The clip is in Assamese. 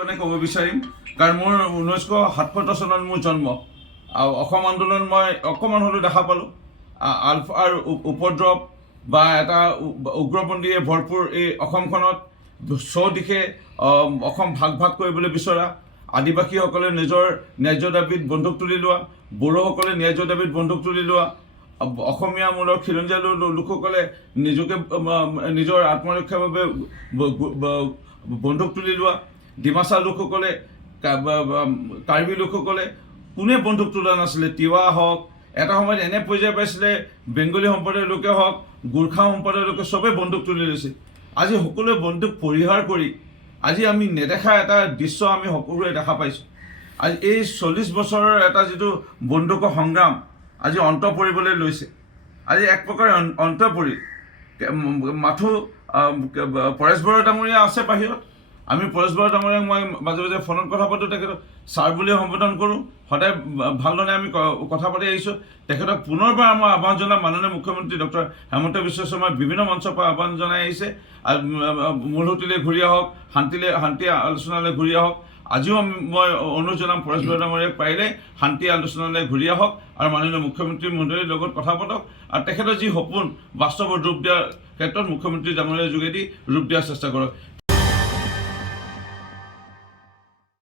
কাৰণে ক'ব বিচাৰিম কাৰণ মোৰ 1977 চনত মোৰ জন্ম আৰু অসম আন্দোলন মই অকণমান হ'লেও দেখা পালোঁ আলফাৰ উপদ্ৰৱ বা এটা উগ্ৰপন্থীয়ে ভৰপূৰ এই অসমখনত চৌদিশে অসম ভাগ ভাগ কৰিবলৈ বিচৰা আদিবাসীসকলে নিজৰ ন্যায্য দাবীত বন্দুক তুলি লোৱা বড়োসকলে ন্যায্য দাবীত বন্দুক তুলি লোৱা অসমীয়া মূলৰ খিলঞ্জীয়া লোকসকলে নিজকে নিজৰ আত্মৰক্ষাৰ বাবে বন্দুক তুলি লোৱা ডিমাচা লোকসকলে কাৰ্বি লোকসকলে কোনে বন্দুক তোলা নাছিলে তিৱা হওক এটা সময়ত এনে পৰ্যায় পাইছিলে বেংগলী সম্প্ৰদায়ৰ লোকে হওক গোৰ্খা সম্প্ৰদায়ৰ লোকে চবেই বন্দুক তুলি লৈছে আজি সকলোৱে বন্দুক পৰিহাৰ কৰি আজি আমি নেদেখা এটা দৃশ্য আমি সকলোৱে দেখা পাইছোঁ আজি এই 40 বছৰৰ এটা যিটো বন্দুকৰ সংগ্ৰাম আজি অন্ত পৰিবলৈ লৈছে আজি এক প্ৰকাৰ অন্ত পৰি মাথো পৰেশ বৰা ডাঙৰীয়া আছে বাহিৰত আমি পৰেশ বৰা ডাঙৰীয়াক মই মাজে মাজে ফোনত কথা পাতোঁ তেখেতক ছাৰ বুলি সম্বোধন কৰোঁ সদায় ভালদৰে আমি কথা পাতি আহিছোঁ তেখেতক পুনৰবাৰ আমাৰ আহ্বান জনাই মাননীয় মুখ্যমন্ত্ৰী ডক্টৰ হেমন্ত বিশ্ব শৰ্মাই বিভিন্ন মঞ্চৰ পৰা আহ্বান জনাই আহিছে মূলসুঁতিলৈ ঘূৰি আহক শান্তি আলোচনালৈ ঘূৰি আহক আজিও মই অনুৰোধ জনাম পৰেশ বৰা ডাঙৰীয়াক পাৰিলে শান্তি আলোচনালৈ ঘূৰি আহক আৰু মাননীয় মুখ্যমন্ত্ৰী মহোদয়ৰ লগত কথা পাতক আৰু তেখেতৰ যি সপোন বাস্তৱত ৰূপ দিয়াৰ ক্ষেত্ৰত মুখ্যমন্ত্ৰী ডাঙৰীয়াৰ যোগেদি ৰূপ দিয়াৰ চেষ্টা কৰক